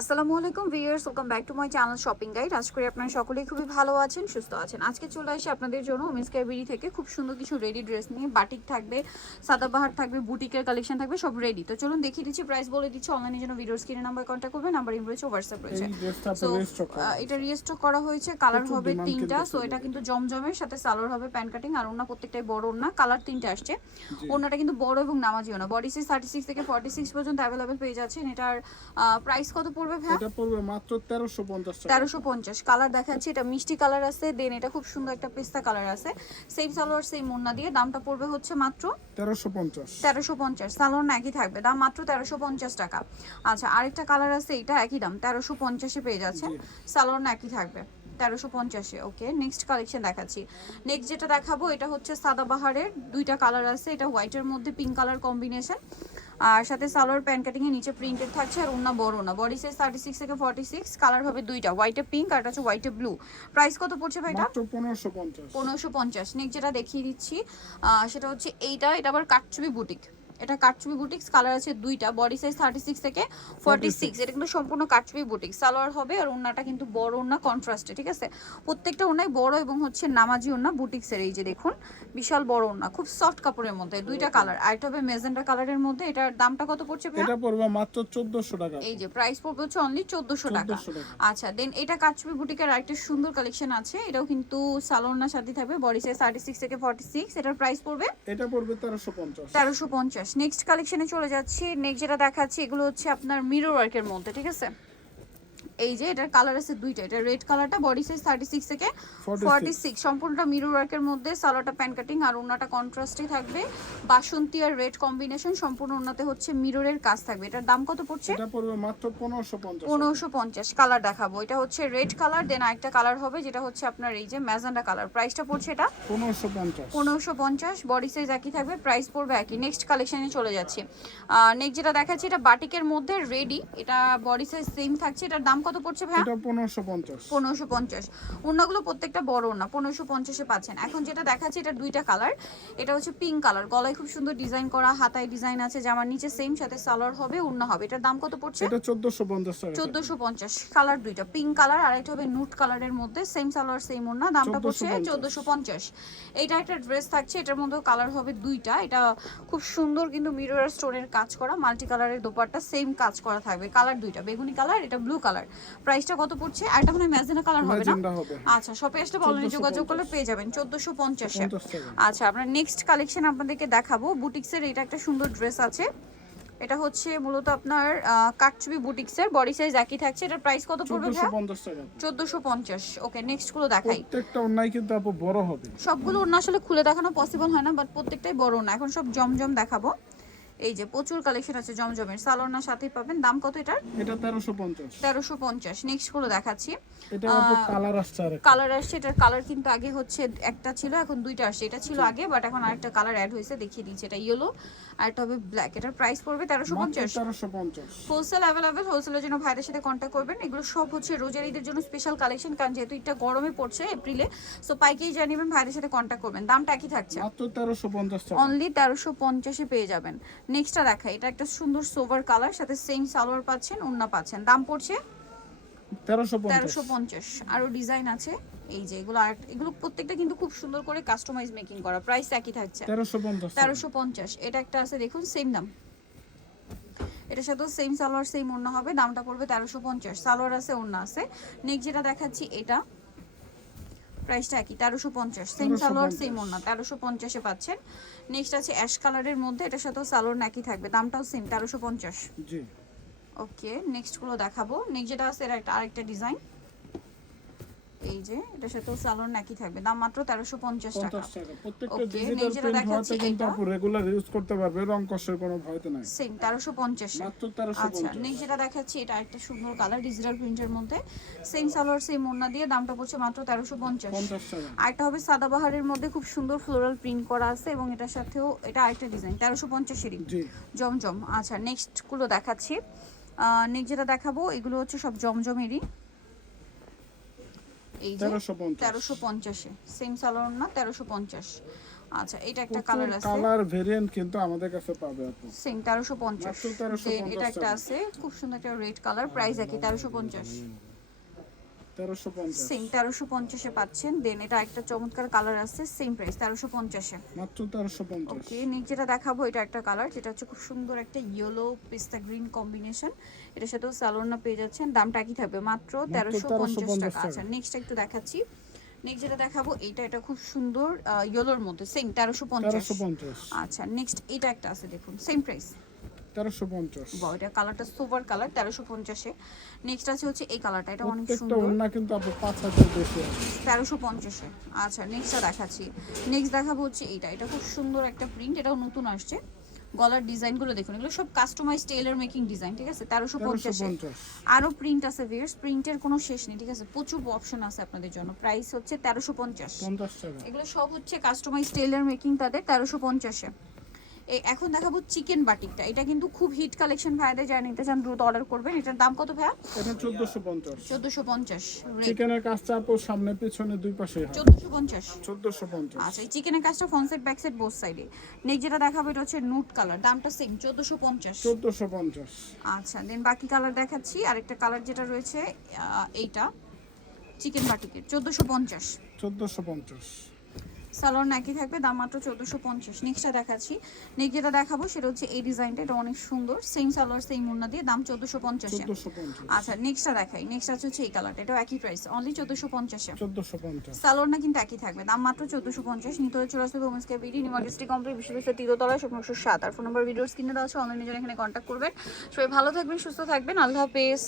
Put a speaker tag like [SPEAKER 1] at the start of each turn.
[SPEAKER 1] আসসালামু আলাইকুম viewers welcome back to my channel shopping guide. আজ করি আপনারা সকলেই খুবই ভালো আছেন সুস্থ আছেন। আজকে চলে আসি আপনাদের জন্য মিস ক্যাবেরি থেকে। খুব সুন্দর কিছু রেডি ড্রেস নিয়ে। বাটিক থাকবে সাদাবাহার থাকবে বুটিকের কালেকশন থাকবে সব রেডি তো চলুন দেখিয়ে দিচ্ছি প্রাইস বলে দিচ্ছি। অনলাইনের জন্য ভিডিওর স্ক্রিনে নাম্বার কন্ট্যাক্ট করবেন নাম্বার ইম রয়েছে হোয়াটসঅ্যাপ রয়েছে। সো এটা রিস্টক করা হয়েছে। কালার হবে তিনটা সো এটা কিন্তু জমজমের সাথে সালোয়ার হবে প্যান কাটিং আর ওনা প্রত্যেকটাই বড় ওনা কালার তিনটা আসছে। ওনাটা কিন্তু বড় এবং নামাজিও না। বডি সাইজ থার্টি সিক্স থেকে ফর্টি সিক্স পর্যন্ত অ্যাভেলেবেল পেয়ে যাচ্ছেন। এটার প্রাইস কত পড়বে? ভাই?
[SPEAKER 2] এটা পড়বে মাত্র 1350 টাকা।
[SPEAKER 1] তেরোশো পঞ্চাশ। কালার দেখাচ্ছি এটা মিষ্টি কালার আছে। দেন এটা খুব সুন্দর একটা পেস্তা কালার আছে। সেম সালোয়ার সেম মুন্না দিয়ে দামটা পড়বে হচ্ছে মাত্র
[SPEAKER 2] 1350
[SPEAKER 1] তেরোশো পঞ্চাশ। সালোয়ার না একই থাকবে। দাম মাত্র তেরোশো পঞ্চাশ টাকা। আচ্ছা আরেকটা কালার আছে এটা একই দাম তেরোশো পঞ্চাশে পেয়ে যাচ্ছে।
[SPEAKER 2] জি।
[SPEAKER 1] সালোয়ার না একই থাকবে। তেরোশো পঞ্চাশে ওকে। নেক্সট কালেকশন দেখাচ্ছি। নেক্সট যেটা দেখাবো এটা হচ্ছে সাদাবাহারের দুইটা কালার আছে এটা হোয়াইটের মধ্যে পিঙ্ক কালার কম্বিনেশন আর সাথে সালোয়ার প্যান্ট কাটিং এর নিচে প্রিন্টেড থাকছে আর ওনা বড় না বডি সাইজ থার্টি সিক্স থেকে ফর্টি সিক্স কালার হবে দুইটা হোয়াইটে পিঙ্ক আর আছে হোয়াইট ব্লু প্রাইস কত পড়ছে ভাই এটা
[SPEAKER 2] 1550 1550
[SPEAKER 1] পনেরোশো পঞ্চাশ। নেক্সট যেটা দেখিয়ে দিচ্ছি সেটা হচ্ছে এইটা এটা আবার কাটচুবি বুটিক এটা কাটচুবি বুটিক্স কালার আছে দুইটা বডি সাইজ থার্টি সিক্স থেকে ফর্টি সিক্স এটা কিন্তু সম্পূর্ণ কাটচুবি বুটিক সালোয়ার হবে আর ওনাটা কিন্তু বড় ওনা কন্ট্রাস্টে ঠিক আছে? প্রত্যেকটা ওনাই বড় এবং হচ্ছে নামাজি ওনা বুটিক্সের এই যে দেখুন বিশাল বড় ওনা খুব সফট কাপড়ের মধ্যে দুইটা কালার আর এটা হবে মেজেন্ডা কালারের মধ্যে এটার দামটা কত পড়ছে?
[SPEAKER 2] এটা পড়বে মাত্র 1400 টাকা।
[SPEAKER 1] এই যে প্রাইস পড়বে হচ্ছে অনলি চোদ্দশো টাকা।
[SPEAKER 2] 1400 টাকা।
[SPEAKER 1] আচ্ছা দেন এটা কাচবি বুটিকের আরেকটা সুন্দর কালেকশন আছে এটাও কিন্তু সালোনার সাথে থাকবে বডি সাইজ থার্টি সিক্স থেকে ফর্টি সিক্স এটার প্রাইস পড়বে?
[SPEAKER 2] এটা পড়বে 1350
[SPEAKER 1] তেরোশো পঞ্চাশ। নেক্সট কালেকশনে চলে যাচ্ছি। নেক্সট যেটা দেখাচ্ছি, এগুলো হচ্ছে আপনার মিরর ওয়ার্কের মধ্যে, ঠিক আছে? এই যে এটার কালার আছে দুইটা এটা রেড কালারটা বডি সাইজ থার্টি সিক্স থেকে
[SPEAKER 2] 46
[SPEAKER 1] ফর্টি সিক্স সম্পূর্ণটা মিরর ওয়ার্কের মধ্যে সালোয়ারটা প্যান কাটিং আর ওনাটা কন্ট্রাস্টে থাকবে। বাসন্তী আর রেড কম্বিনেশন সম্পূর্ণ ওনাতে হচ্ছে মিররের কাজ থাকবে। এটার দাম কত পড়ছে?
[SPEAKER 2] এটা পড়বে মাত্র 1550
[SPEAKER 1] পনেরোশো পঞ্চাশ কালার দেখাবো। এটা হচ্ছে রেড কালার দেন আরেকটা কালার হবে যেটা হচ্ছে আপনার এই যে ম্যাজেন্ডা কালার প্রাইসটা পড়ছে এটা?
[SPEAKER 2] 1550
[SPEAKER 1] পনেরোশো পঞ্চাশ বডি সাইজ একই থাকবে প্রাইস পড়বে একই। নেক্সট কালেকশনে চলে যাচ্ছি। নেক্সট যেটা দেখাচ্ছি এটা বাটিকের মধ্যে রেডি এটা বডি সাইজ সেম থাকছে এটার দাম কত পড়ছে ভাই
[SPEAKER 2] এটা 1550
[SPEAKER 1] পনেরোশো পঞ্চাশ। ওনাগুলো প্রত্যেকটা বড় না পনেরোশো পঞ্চাশে পাচ্ছেন। এখন যেটা দেখাচ্ছি এটা দুইটা কালার এটা হচ্ছে পিঙ্ক কালার গলায় খুব সুন্দর ডিজাইন করা হাতায় ডিজাইন আছে জামার নিচে সেম সাথে সালোয়ার হবে ওড়না হবে। এটার দাম কত পড়ছে?
[SPEAKER 2] এটা 1450 টাকা।
[SPEAKER 1] চোদ্দশো পঞ্চাশ। কালার দুইটা। পিঙ্ক কালার আর এটা হবে নুট কালারের মধ্যে সেম সালোয়ার সেম ওড়না। দামটা পড়ছে
[SPEAKER 2] 1450
[SPEAKER 1] চোদ্দশো পঞ্চাশ। এইটা একটা ড্রেস থাকছে এটার মধ্যে কালার হবে দুইটা। এটা খুব সুন্দর কিন্তু মিরর স্টোনের কাজ করা মাল্টি কালারের দোপারটা সেম কাজ করা থাকবে। কালার দুইটা। বেগুনি কালার এটা ব্লু কালার প্রাইসটা কত পড়ছে? আর এটা মানে ম্যাজেন্ডা কালার হবে না? আচ্ছা শপে আসলে অলরেডি যোগাযোগ করলে পেয়ে যাবেন চোদ্দশো পঞ্চাশে। আচ্ছা আমরা নেক্সট কালেকশন আপনাদেরকে দেখাবো। বুটিক্সের এটা একটা সুন্দর ড্রেস আছে। এটা হচ্ছে মূলত আপনার কাটচুবি বুটিক্সের বডি সাইজ একই থাকছে। এটার প্রাইস কত পড়বে ভাই
[SPEAKER 2] 1450 টাকা।
[SPEAKER 1] চোদ্দশো পঞ্চাশ। ওকে নেক্সটগুলো দেখাই।
[SPEAKER 2] প্রত্যেকটা অন্যায় কিন্তু আপু বড় হবে।
[SPEAKER 1] সবগুলো ওনা আসলে খুলে দেখানো পসিবল হয় না বাট প্রত্যেকটাই বড় না এখন সব জমজম দেখাবো। এই যে প্রচুর কালেকশন আছে জমজমের। সালোনা সাথেই পাবেন। দাম কত এটার?
[SPEAKER 2] 1350
[SPEAKER 1] তেরোশো পঞ্চাশ। নেক্সটগুলো দেখাচ্ছি।
[SPEAKER 2] এটা কালার আসছে আর
[SPEAKER 1] কালার আসছে। এটার কালার কিন্তু আগে হচ্ছে একটা ছিল এখন দুইটা আসছে। এটা ছিল আগে বাট এখন আরেকটা কালার অ্যাড হয়েছে। দেখিয়ে দিচ্ছি। এটা ইয়েলো আর এটা হবে ব্ল্যাক এটার প্রাইস পড়বে তেরোশো
[SPEAKER 2] মাত্র
[SPEAKER 1] পঞ্চাশ।
[SPEAKER 2] 1350
[SPEAKER 1] হোলসেল অ্যাভেলেবেল হোলসেলের জন্য ভাইদের সাথে কন্ট্যাক্ট করবেন। এগুলো সব হচ্ছে রোজার ঈদের জন্য স্পেশাল কালেকশন কারণ যেহেতু এটা গরমে পড়ছে এপ্রিলে সো পাইকেই জানিবেন ভাইদের সাথে কন্ট্যাক্ট করবেন। দামটা একই থাকছে।
[SPEAKER 2] মাত্র 1350 টাকা।
[SPEAKER 1] অনলি তেরোশো পঞ্চাশে পেয়ে যাবেন। নেক্সটটা দেখা এটা একটা সুন্দর সোভার কালার সাথে সেম সালোয়ার পাচ্ছেন ওন্না পাচ্ছেন। দাম পড়ছে
[SPEAKER 2] 1350
[SPEAKER 1] তেরোশো পঞ্চাশ। আরও ডিজাইন আছে। এই যে এগুলো আর এগুলো প্রত্যেকটা কিন্তু খুব সুন্দর করে কাস্টমাইজ মেকিং করা। প্রাইস একই থাকছে।
[SPEAKER 2] 1350 টাকা।
[SPEAKER 1] তেরোশো পঞ্চাশ। এটা একটা আছে দেখুন সেম দাম। এটার সাথেও সেম সালোয়ার সেম ওড়না হবে। দামটা পড়বে তেরোশো পঞ্চাশ। সালোয়ার আছে ওড়না আছে। নেক্সট যেটা দেখাচ্ছি এটা প্রাইসটা একই তেরোশো পঞ্চাশ। সেম সালোয়ার সেম ওড়না তেরোশো পঞ্চাশে পাচ্ছেন। নেক্সট আছে অ্যাশ কালারের মধ্যে এটার সাথেও সালোয়ার একই থাকবে দামটাও সেম তেরোশো পঞ্চাশ।
[SPEAKER 2] জি।
[SPEAKER 1] ওকে নেক্সটগুলো দেখাবো। নেক্সট যেটা আছে এটা একটা আরেকটা ডিজাইন এই যে এটার সাথেও সালোয়ার একই থাকবে। দাম মাত্র তেরোশো পঞ্চাশ টাকা।
[SPEAKER 2] 50 টাকা। প্রত্যেকটা ডিজিটাল
[SPEAKER 1] next যেটা
[SPEAKER 2] প্রিন্ট
[SPEAKER 1] দেখাচ্ছি
[SPEAKER 2] কিন্তু
[SPEAKER 1] এটা।
[SPEAKER 2] আপু রেগুলার ইউজ করতে পারবে রং কষের কোনো ভয় তো নাই।
[SPEAKER 1] সেম তেরোশো পঞ্চাশে।
[SPEAKER 2] মাত্র
[SPEAKER 1] আচ্ছা
[SPEAKER 2] 1350
[SPEAKER 1] নেক্সট যেটা দেখাচ্ছি এটা একটা সুন্দর কালার ডিজিটাল প্রিন্টের মধ্যে। সেম সালোয়ার সেম ওড়না দিয়ে দামটা পড়ছে মাত্র তেরোশো পঞ্চাশ।
[SPEAKER 2] 50 টাকা।
[SPEAKER 1] আরেকটা হবে সাদাবাহারের মধ্যে খুব সুন্দর ফ্লোরাল প্রিন্ট করা আছে এবং এটার সাথেও এটা আরেকটা ডিজাইন তেরোশো পঞ্চাশেরই।
[SPEAKER 2] জি।
[SPEAKER 1] জমজম। আচ্ছা নেক্সটগুলো দেখাচ্ছি। নেক্সট যেটা দেখাবো এগুলো হচ্ছে সব জমজমেরই। এই যে
[SPEAKER 2] 1350
[SPEAKER 1] সেম সালোয়ার না 1350 আচ্ছা এটা একটা কালার আছে।
[SPEAKER 2] কালার ভেরিয়েন্ট কিন্তু আমাদের কাছে পাবে আপু। সেম 1350
[SPEAKER 1] এটা একটা আছে খুব সুন্দর একটা রেড কালার প্রাইস একই 1350 দেখাবো এটা খুব সুন্দর কম্বিনেশন এটার সাথেও স্যালোনা পেয়ে যাচ্ছেন। দামটা কি থাকবে মাত্র তেরোশো পঞ্চাশ টাকা। আচ্ছা নেক্সট একটু দেখাচ্ছি। নেক্সট যেটা দেখাবো এটা এটা খুব সুন্দর ইয়েলোর মধ্যে। সেম তেরোশো পঞ্চাশ। আচ্ছা নেক্সট এটা একটা আছে দেখুন সেম প্রাইস
[SPEAKER 2] তেরোশো পঞ্চাশ।
[SPEAKER 1] বাহ এটা কালারটা সুপার কালার তেরোশো পঞ্চাশে। নেক্সট আছে হচ্ছে এই কালারটা এটা অনেক সুন্দর।
[SPEAKER 2] ওড়না কিন্তু আপু পাঁচ হাজার বেশি
[SPEAKER 1] তেরোশো পঞ্চাশে। আচ্ছা নেক্সটটা দেখাচ্ছি। নেক্সট দেখাবো হচ্ছে এইটা। এটা খুব সুন্দর একটা প্রিন্ট এটাও নতুন আসছে। গলার ডিজাইনগুলো দেখুন এগুলো সব কাস্টমাইজ টেলার মেকিং ডিজাইন ঠিক আছে? তেরোশো পঞ্চাশে। আরও প্রিন্ট আছে ভিয়ার্স প্রিন্টের কোনো শেষ নেই ঠিক আছে? প্রচুর অপশন আছে আপনাদের জন্য। প্রাইস হচ্ছে তেরোশো পঞ্চাশ। এগুলো সব হচ্ছে কাস্টমাইজ টেলার মেকিং তাদের তেরোশো পঞ্চাশে। এখন দেখাবো চিকেন বাটিকটা। এটা কিন্তু খুব হিট কালেকশন ভাইদের যারা নিতে চান দ্রুত অর্ডার করবেন। এটার দাম কত ভাইয়া?
[SPEAKER 2] এটা
[SPEAKER 1] 1450 1450
[SPEAKER 2] চিকেনের কাজটা আপু সামনে পিছনে দুই পাশে 1450 1450
[SPEAKER 1] আচ্ছা এই চিকেনের কাজটা front side back side both সাইডে নেক্সট যেটা দেখাবো এটা হচ্ছে নুট কালার দামটা সেম
[SPEAKER 2] 1450 1450
[SPEAKER 1] আচ্ছা দেন বাকি কালার দেখাচ্ছি। আরেকটা কালার যেটা রয়েছে এইটা। চিকেন বাটিকের
[SPEAKER 2] 1450 1450
[SPEAKER 1] সালোয়ার নাকি থাকবে দাম মাত্র চোদ্দোশো পঞ্চাশ। নেক্সটটা দেখাচ্ছি। নেক্সট যেটা দেখাবো সেটা হচ্ছে এই ডিজাইনটা এটা অনেক সুন্দর। সেম সালোয়ার সেই মুন্না দিয়ে দাম চোদ্দোশো পঞ্চাশে আচ্ছা নেক্সটটা দেখাই। নেক্সট আছে হচ্ছে এই কালারটা এটাও একই প্রাইস অনলি চোদ্দোশো পঞ্চাশে সালোয়ার না কিন্তু একই থাকবে দাম মাত্র চোদ্দোশো পঞ্চাশ। নিতরে চৌরাস্তা ভূমিস্কে বিডি নিউমার্সিটি কমপ্লেক্স বিশ্ববিদ্যালয় তৃতীয়তলায় সতেরোশো সাত। আর ফোন নম্বর ভিডিওস কিনে দেওয়া আছে অনলাইনে জন্য এখানে কন্ট্যাক্ট করবেন। সবাই ভালো থাকবেন সুস্থ থাকবেন। আল্লাহ হাফেজ।